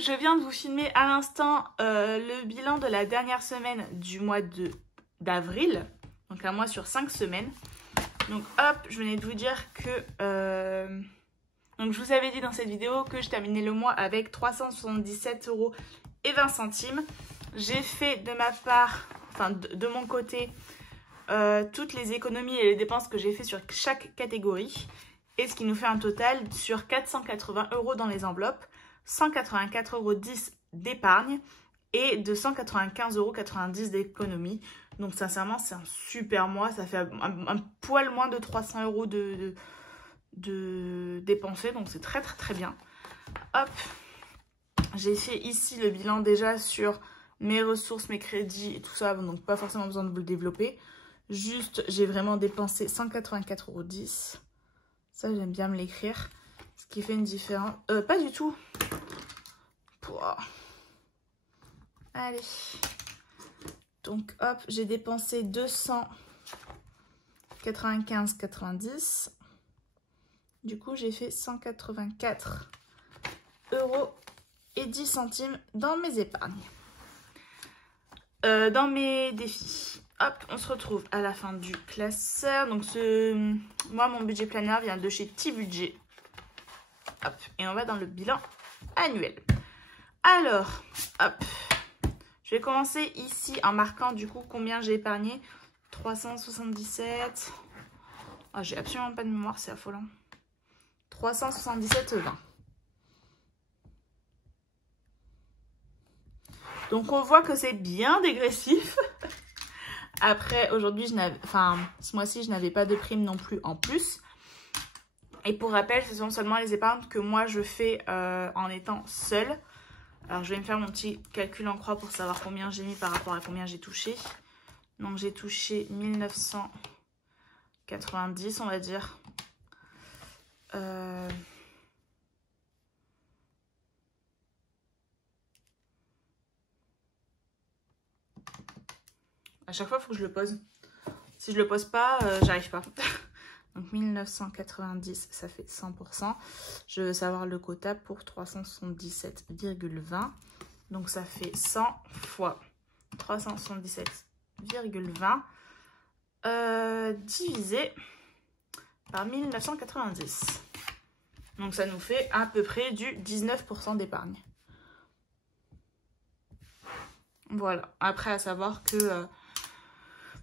je viens de vous filmer à l'instant le bilan de la dernière semaine du mois d'avril. Donc un mois sur 5 semaines. Donc hop, je venais de vous dire que... donc je vous avais dit dans cette vidéo que je terminais le mois avec 377,20 €. J'ai fait de ma part, enfin de mon côté, toutes les économies et les dépenses que j'ai fait sur chaque catégorie. Et ce qui nous fait un total sur 480 € dans les enveloppes, 184,10 € d'épargne et 295,90 € d'économie. Donc sincèrement, c'est un super mois. Ça fait un poil moins de 300 € de dépensés. Donc c'est très très très bien. Hop, j'ai fait ici le bilan déjà sur mes ressources, mes crédits et tout ça. Donc pas forcément besoin de vous le développer. Juste, j'ai vraiment dépensé 184,10 €. Ça, j'aime bien me l'écrire. Ce qui fait une différence. Pas du tout. Pouah. Allez. Donc, hop, j'ai dépensé 295,90 €. Du coup, j'ai fait 184,10 € dans mes épargnes. Dans mes défis. Hop, on se retrouve à la fin du classeur. Donc, moi, mon budget planner vient de chez T-Budget. Hop, et on va dans le bilan annuel. Alors, hop, je vais commencer ici en marquant du coup combien j'ai épargné. 377. Oh, j'ai absolument pas de mémoire, c'est affolant. 377,20 €. Donc, on voit que c'est bien dégressif. Après, aujourd'hui, ce mois-ci, je n'avais pas de prime non plus en plus. Et pour rappel, ce sont seulement les épargnes que moi, je fais en étant seule. Alors, je vais me faire mon petit calcul en croix pour savoir combien j'ai mis par rapport à combien j'ai touché. Donc, j'ai touché 1990, on va dire. À chaque fois, il faut que je le pose. Si je le pose pas, j'arrive pas. Donc 1990, ça fait 100%. Je veux savoir le quota pour 377,20. Donc ça fait 100 fois 377,20 divisé par 1990. Donc ça nous fait à peu près du 19% d'épargne. Voilà. Après, à savoir que...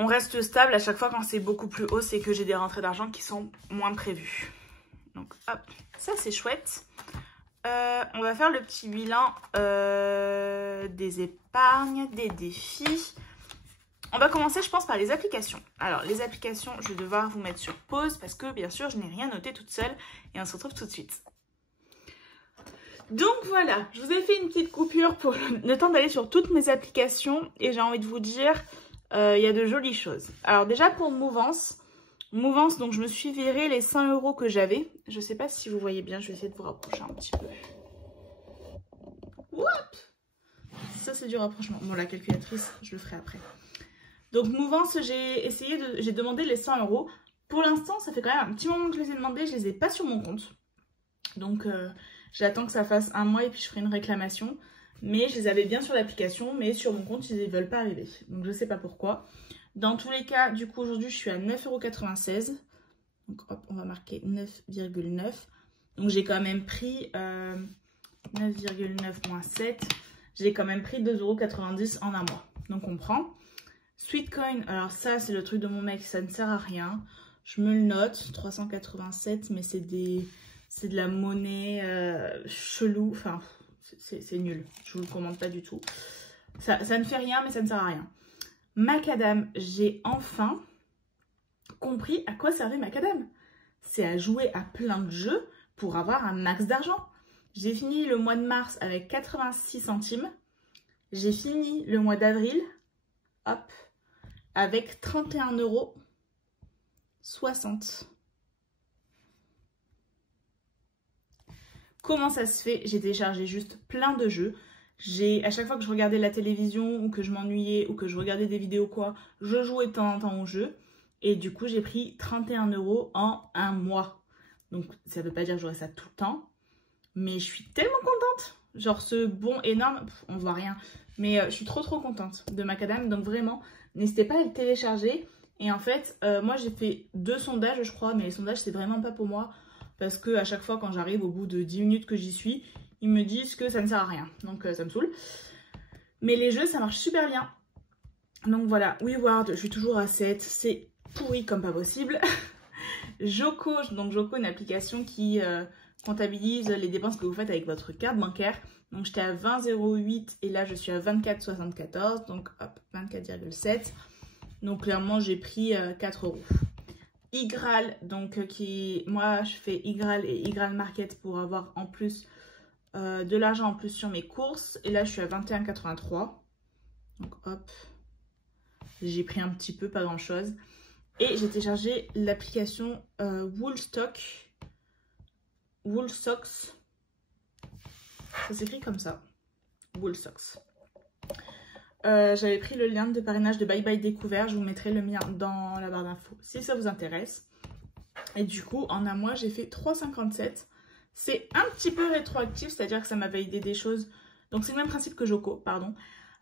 on reste stable à chaque fois quand c'est beaucoup plus haut, c'est que j'ai des rentrées d'argent qui sont moins prévues. Donc hop, ça c'est chouette. On va faire le petit bilan des épargnes, des défis. On va commencer je pense par les applications. Alors les applications, je vais devoir vous mettre sur pause parce que bien sûr je n'ai rien noté toute seule et on se retrouve tout de suite. Donc voilà, je vous ai fait une petite coupure pour le temps d'aller sur toutes mes applications et j'ai envie de vous dire... il y a de jolies choses. Alors déjà pour Mouvance, donc je me suis viré les 100 € que j'avais. Je sais pas si vous voyez bien, je vais essayer de vous rapprocher un petit peu. Hop, ça c'est du rapprochement. Bon, la calculatrice, je le ferai après. Donc Mouvance, j'ai demandé les 100 €. Pour l'instant, ça fait quand même un petit moment que je les ai demandés, je les ai pas sur mon compte. Donc j'attends que ça fasse un mois et puis je ferai une réclamation. Mais je les avais bien sur l'application, mais sur mon compte, ils ne veulent pas arriver. Donc, je ne sais pas pourquoi. Dans tous les cas, du coup, aujourd'hui, je suis à 9,96 €. Donc, hop, on va marquer 9,9. Donc, j'ai quand même pris 9,9 moins 7. J'ai quand même pris 2,90 € en un mois. Donc, on prend. Sweetcoin, alors ça, c'est le truc de mon mec, ça ne sert à rien. Je me le note, 387, mais c'est de la monnaie chelou, enfin... c'est nul, je vous le commande pas du tout. Ça ne fait rien, mais ça ne sert à rien. Macadam, j'ai enfin compris à quoi servait Macadam. C'est à jouer à plein de jeux pour avoir un max d'argent. J'ai fini le mois de mars avec 86 centimes. J'ai fini le mois d'avril, hop, avec 31,60 €. Comment ça se fait? J'ai téléchargé juste plein de jeux. À chaque fois que je regardais la télévision ou que je m'ennuyais ou que je regardais des vidéos quoi, je jouais de temps en temps au jeu. Et du coup, j'ai pris 31 € en un mois. Donc, ça ne veut pas dire que j'aurai ça tout le temps. Mais je suis tellement contente. Genre ce bon énorme, on voit rien. Mais je suis trop contente de Macadam. Donc vraiment, n'hésitez pas à le télécharger. Et en fait, moi j'ai fait 2 sondages je crois. Mais les sondages c'est vraiment pas pour moi. Parce que à chaque fois quand j'arrive au bout de 10 minutes que j'y suis, ils me disent que ça ne sert à rien. Donc ça me saoule. Mais les jeux ça marche super bien. Donc voilà, WeWard, je suis toujours à 7. C'est pourri comme pas possible. Joko, donc Joko, une application qui comptabilise les dépenses que vous faites avec votre carte bancaire. Donc j'étais à 20,08 et là je suis à 24,74. Donc hop, 24,7. Donc clairement j'ai pris 4 €. Igral, donc moi je fais Igral et Igral Market pour avoir en plus de l'argent en plus sur mes courses. Et là je suis à 21,83. Donc hop, j'ai pris un petit peu, pas grand chose. Et j'ai téléchargé l'application Woolstocks. Ça s'écrit comme ça. Woolstocks. J'avais pris le lien de parrainage de Bye Bye Découvert. Je vous mettrai le lien dans la barre d'infos si ça vous intéresse. Et du coup, en un mois, j'ai fait 3,57. C'est un petit peu rétroactif, c'est-à-dire que ça m'a validé des choses. Donc c'est le même principe que Joko, pardon.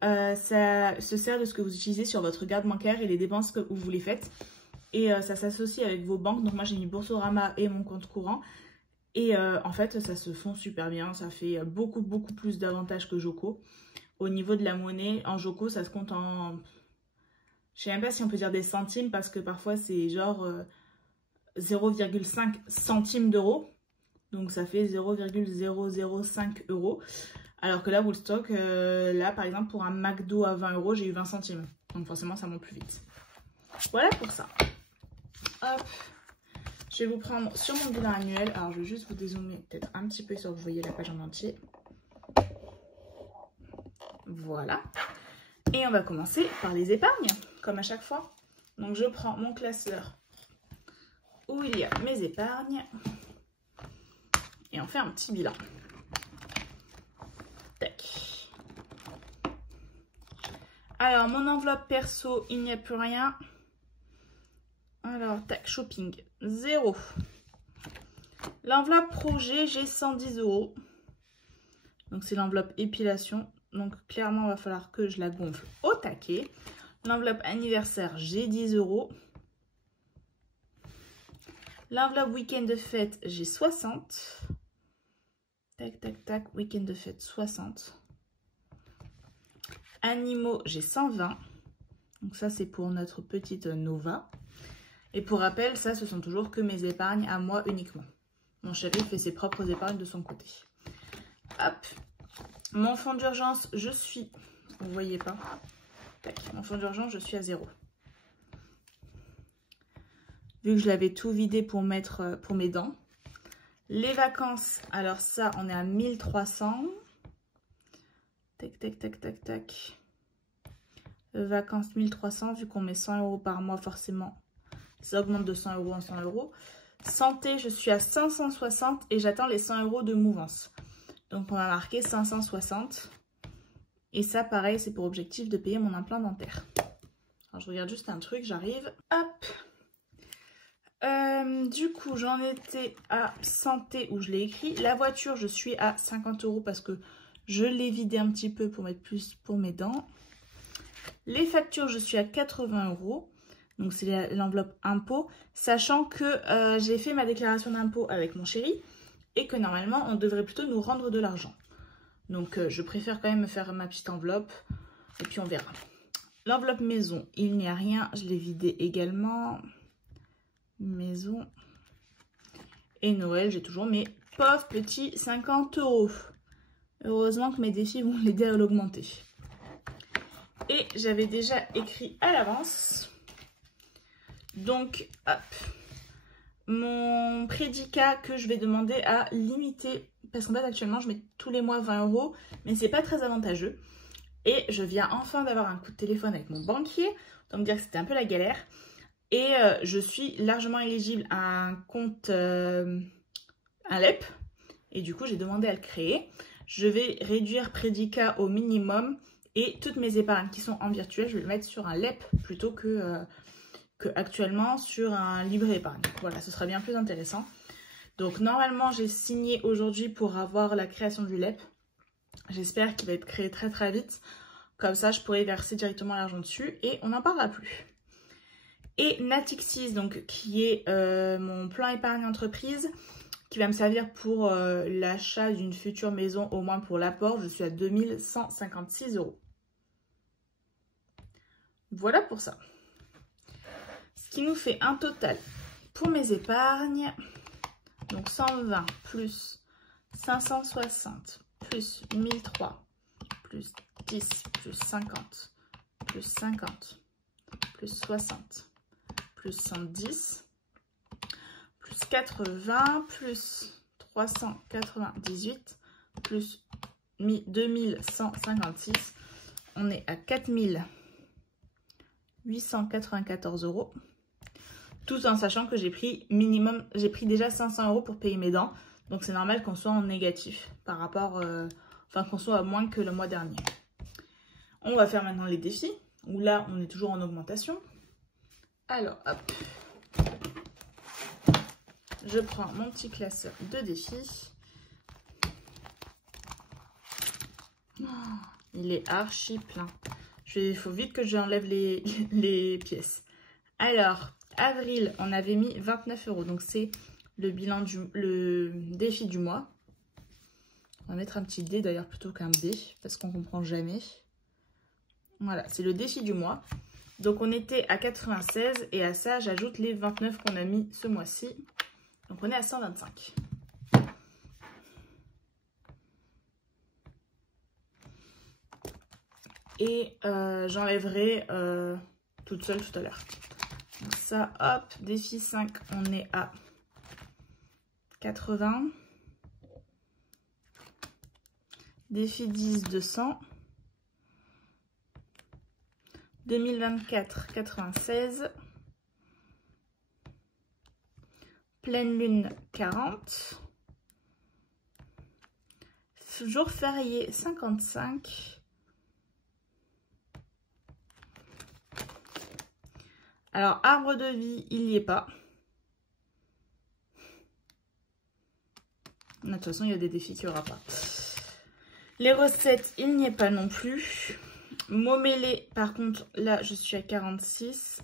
Ça se sert de ce que vous utilisez sur votre carte bancaire et les dépenses que vous les faites. Et ça s'associe avec vos banques. Donc moi j'ai mis Boursorama et mon compte courant. Et en fait ça se fond super bien. Ça fait beaucoup plus d'avantages que Joko. Au niveau de la monnaie, en Joko ça se compte en... Je sais même pas si on peut dire des centimes. Parce que parfois c'est genre 0,5 centimes d'euros. Donc ça fait 0,005 €. Alors que là, Woolstock, là par exemple pour un McDo à 20 €, j'ai eu 20 centimes. Donc forcément ça monte plus vite. Voilà pour ça. Hop. Je vais vous prendre sur mon bilan annuel. Alors je vais juste vous dézoomer peut-être un petit peu sur que vous voyez la page en entier. Voilà. Et on va commencer par les épargnes, comme à chaque fois. Donc je prends mon classeur où il y a mes épargnes. Et on fait un petit bilan. Tac. Alors, mon enveloppe perso, il n'y a plus rien. Alors, tac, shopping, 0. L'enveloppe projet, j'ai 110 €. Donc, c'est l'enveloppe épilation. Donc, clairement, il va falloir que je la gonfle au taquet. L'enveloppe anniversaire, j'ai 10 €. L'enveloppe week-end de fête, j'ai 60. Tac, tac, tac, week-end de fête, 60. Animaux, j'ai 120. Donc ça, c'est pour notre petite Nova. Et pour rappel, ça, ce sont toujours que mes épargnes à moi uniquement. Mon chéri fait ses propres épargnes de son côté. Hop. Mon fonds d'urgence, je suis... Vous voyez pas. Tac. Mon fonds d'urgence, je suis à 0. Vu que je l'avais tout vidé pour mettre pour mes dents. Les vacances, alors ça, on est à 1300. Tac, tac, tac, tac, tac. Vacances 1300, vu qu'on met 100 € par mois, forcément, ça augmente de 100 € en 100 €. Santé, je suis à 560 et j'attends les 100 € de mouvance. Donc, on va marquer 560. Et ça, pareil, c'est pour objectif de payer mon implant dentaire. Alors, je regarde juste un truc, j'arrive. Hop. Du coup, j'en étais à santé où je l'ai écrit. La voiture, je suis à 50 € parce que je l'ai vidé un petit peu pour mettre plus pour mes dents. Les factures, je suis à 80 €. Donc, c'est l'enveloppe impôt. Sachant que j'ai fait ma déclaration d'impôt avec mon chéri et que normalement, on devrait plutôt nous rendre de l'argent. Donc, je préfère quand même faire ma petite enveloppe et puis on verra. L'enveloppe maison, il n'y a rien. Je l'ai vidé également. Maison. Et Noël, j'ai toujours mes pauvres petits 50 €. Heureusement que mes défis vont l'aider à l'augmenter. Et j'avais déjà écrit à l'avance. Donc, hop. Mon prédicat que je vais demander à limiter. Parce qu'en fait, actuellement, je mets tous les mois 20 €. Mais c'est pas très avantageux. Et je viens enfin d'avoir un coup de téléphone avec mon banquier. Donc, dire que c'était un peu la galère. Et je suis largement éligible à un compte, un LEP. Et du coup, j'ai demandé à le créer. Je vais réduire prédicat au minimum. Et toutes mes épargnes qui sont en virtuel, je vais le mettre sur un LEP plutôt que actuellement sur un livret épargne. Voilà, ce sera bien plus intéressant. Donc normalement j'ai signé aujourd'hui pour avoir la création du LEP. J'espère qu'il va être créé très très vite. Comme ça je pourrai verser directement l'argent dessus et on n'en parlera plus. Et Natixis, donc qui est mon plan épargne entreprise, qui va me servir pour l'achat d'une future maison, au moins pour l'apport. Je suis à 2156 €. Voilà pour ça. Ce qui nous fait un total pour mes épargnes. Donc 120 plus 560 plus 1003 plus 10 plus 50 plus 50 plus 60 plus 110 plus 80 plus 398 plus 2156. On est à 4894 €. Tout en sachant que j'ai pris déjà 500 € pour payer mes dents. Donc c'est normal qu'on soit en négatif par rapport, enfin qu'on soit à moins que le mois dernier. On va faire maintenant les défis, où là on est toujours en augmentation. Alors hop, je prends mon petit classeur de défis. Oh, il est archi plein. Il faut vite que j'enlève les pièces. Alors, avril, on avait mis 29 €. Donc, c'est le défi du mois. On va mettre un petit D d'ailleurs plutôt qu'un B parce qu'on ne comprend jamais. Voilà, c'est le défi du mois. Donc, on était à 96 et à ça, j'ajoute les 29 qu'on a mis ce mois-ci. Donc, on est à 125. Et j'enlèverai toute seule tout à l'heure. Donc ça, hop, défi 5, on est à 80. Défi 10, 200. 2024, 96. Pleine lune, 40. Jour férié, 55. Alors, arbre de vie, il n'y est pas. De toute façon, il y a des défis qu'il n'y aura pas. Les recettes, il n'y est pas non plus. Mots mêlés, par contre, là, je suis à 46.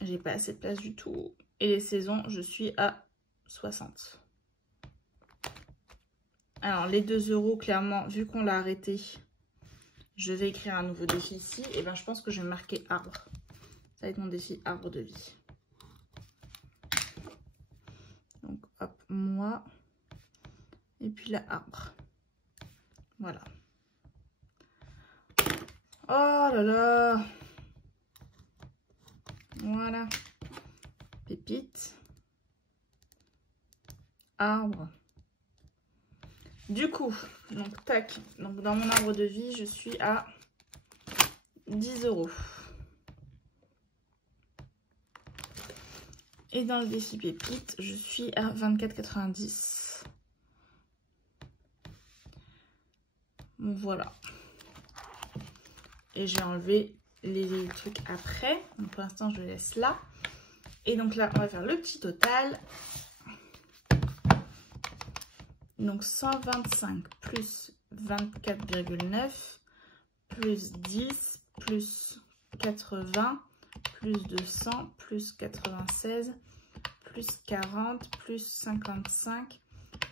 J'ai pas assez de place du tout. Et les saisons, je suis à 60. Alors, les 2 €, clairement, vu qu'on l'a arrêté, je vais écrire un nouveau défi ici. Et ben, je pense que je vais marquer arbre. Ça va être mon défi arbre de vie. Donc, hop, moi. Et puis là, arbre. Voilà. Oh là là. Voilà. Pépite. Arbre. Du coup, donc tac, donc dans mon arbre de vie, je suis à 10 €. Et dans le défi pépite, je suis à 24,90 €. Voilà. Et j'ai enlevé les trucs après. Donc pour l'instant, je laisse là. Et donc là, on va faire le petit total. Donc 125 plus 24,9 plus 10 plus 80 plus 200 plus 96 plus 40 plus 55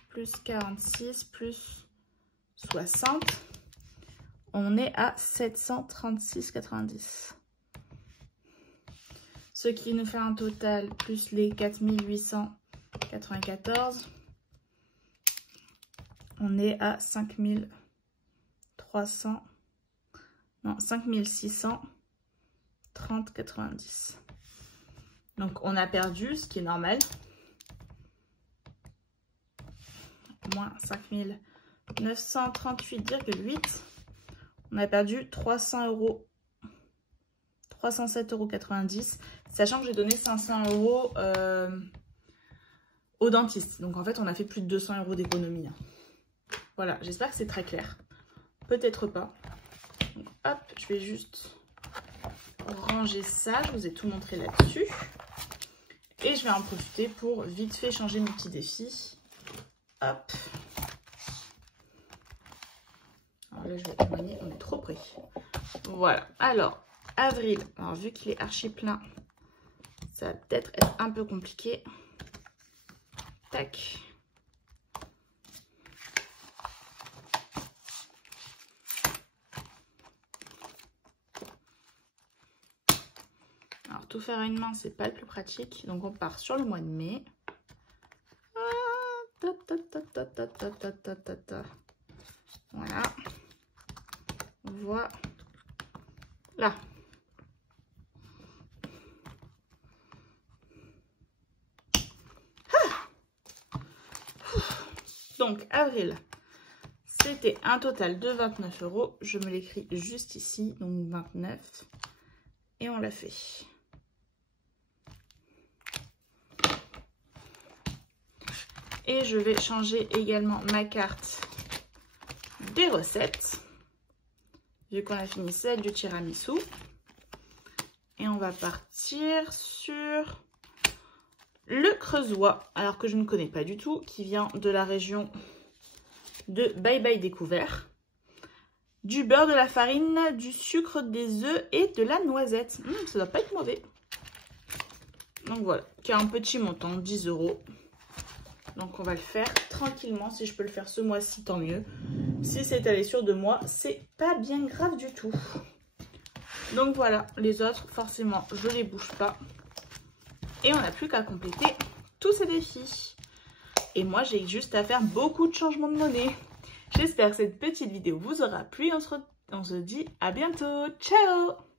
plus 46 plus 60. On est à 736,90. Ce qui nous fait un total plus les 4894. On est à 5630,90. Donc on a perdu, ce qui est normal. Moins 5938,8. On a perdu 300 €. 307,90 €. Sachant que j'ai donné 500 € au dentiste. Donc en fait, on a fait plus de 200 € d'économie. Voilà, j'espère que c'est très clair. Peut-être pas. Donc, hop, je vais juste ranger ça. Je vous ai tout montré là-dessus. Et je vais en profiter pour vite fait changer mon petit défi. Hop. Alors là, je vais éloigner, on est trop près. Voilà. Alors, avril. Alors, vu qu'il est archi plein, ça va peut-être être un peu compliqué. Tac. Alors, tout faire à une main, c'est pas le plus pratique. Donc, on part sur le mois de mai. Voilà. Voilà. Donc, avril, c'était un total de 29 €. Je me l'écris juste ici, donc 29. Et on l'a fait. Et je vais changer également ma carte des recettes. Vu qu'on a fini celle du tiramisu. Et on va partir sur le creusois, alors que je ne connais pas du tout, qui vient de la région de Bye Bye Découvert. Du beurre, de la farine, du sucre, des œufs et de la noisette. Ça doit pas être mauvais. Donc voilà, qui a un petit montant, 10 €. Donc on va le faire tranquillement. Si je peux le faire ce mois-ci, tant mieux. Si c'est allé sur 2 mois, c'est pas bien grave du tout. Donc voilà, les autres, forcément, je les bouge pas. Et on n'a plus qu'à compléter tous ces défis. Et moi, j'ai juste à faire beaucoup de changements de monnaie. J'espère que cette petite vidéo vous aura plu. On se dit à bientôt. Ciao!